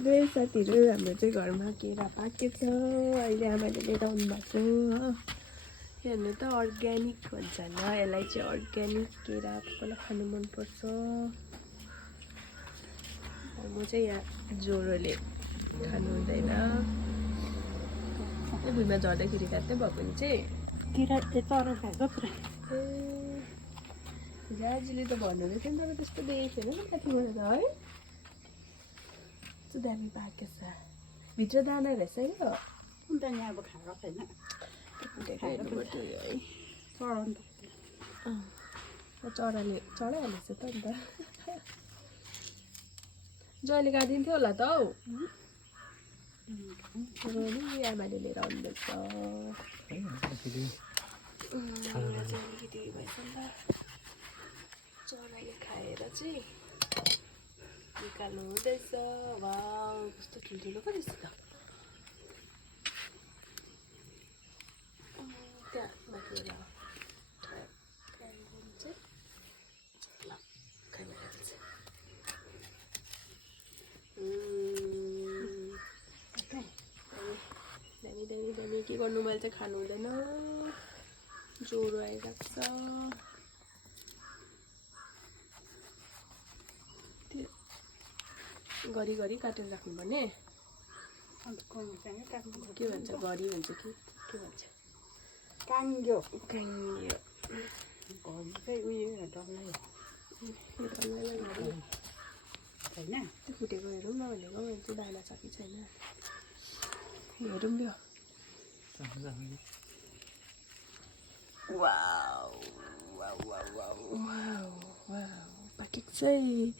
दुई साथीहरू हाम्रो चाहिँ घरमा केरा पाकेको छ अहिले आमाले लिएर आउनु भएको हो हेर्नु त अर्ग्यानिक भन्छ होला यसलाई चाहिँ अर्ग्यानिक केरा कसैलाई खानु मनपर्छ म चाहिँ यहाँ ज्वरोले खानु हुँदैन यो भुइँमा झर्दाखेरि काट्दै भयो भने चाहिँ किरा तर खाएको पुरा राजीले त भन्नुहुँदै थियो नि तर त्यस्तो देखेको छैन नि माथिबाट त है कस्तो दामी पाकेको छ भित्र दाना रहेछ यो अन्त यहाँ अब खाएको छैन चराले चढाइहालेछ त अन्त जहिले काटिन्थ्यो होला त हौ आमाले लिएर आउँदैछ चराले खाएर चाहिँ निकाल्नु हुँदैछ वाउ कस्तो ठुल्ठुलो पो रहेछ त त्यहाँ माथि दामी दामी दामी के गर्नु मैले चाहिँ खानु हुँदैन ज्वरो आइरहेको छ घरि काटेर राख्नुपर्ने के भन्छ घरि भन्छ कि के भन्छ काङ्ग्यो काङ्ग्यो घरि चाहिँ उयो डल्लै होइन त्यो फुटेको हेरौँ न भनेको मैले चाहिँ दाना छ कि छैन हेरौँ यो wow wow wow wow wow wow पाकेको चाहिँ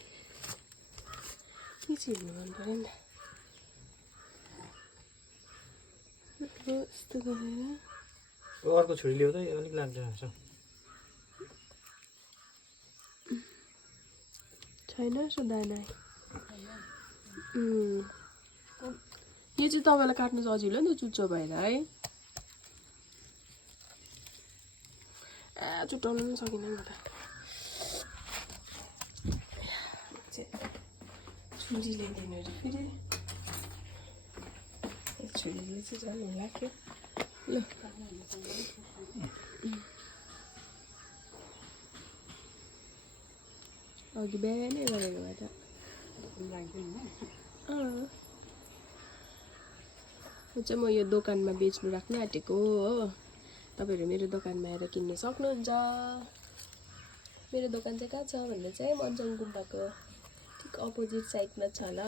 के चाहिँ हेर्नु मन पऱ्यो नि त यस्तो गरेर अर्को छुरी ल्याउँदा अलिक लाग्दैन छैन सो दाना यो चाहिँ तपाईँलाई काट्नु सजिलो नि त चुच्चो भएर है चुट्टाउनु पनि सकिनँ म त छुरीले दिनु अरे फेरि छुरीले चाहिँ झन् होला के ल अघि बिहानै गरेको भए त चाहिँ म यो दोकानमा बेच्नु राख्न आँटेको हो तपाईँहरू मेरो दोकानमा आएर किन्न सक्नुहुन्छ मेरो दोकान चाहिँ कहाँ छ भन्दा चाहिँ मन्जङ गुम्बाको ठिक अपोजिट साइडमा छ ल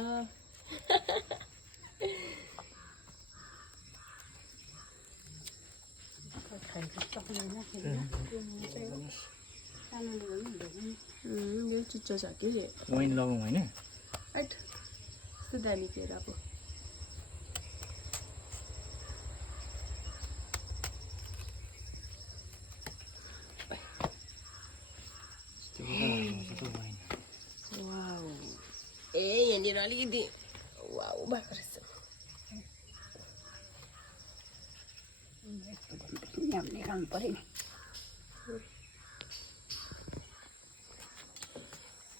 यो चुच्चो छ कि वाइन लगाउँ होइन यस्तो दामी केरा अब ए यहाँनिर अलिकति वाउ भएको रहेछ निकाल्नु पऱ्यो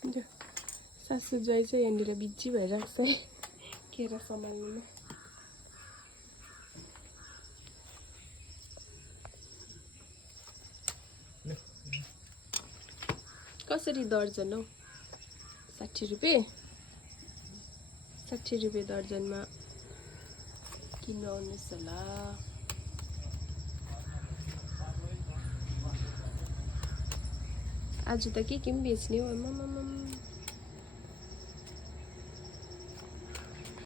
नि सासू ज्वाइँ चाहिँ यहाँनिर बिजी भइरहेको छ है केरा सम्हाल्नुमा कसरी दर्जन हौ 60 रुपियाँ 60 रुपियाँ दर्जनमा किन्नु आउनुहोस् होला आज त के पनि बेच्ने हो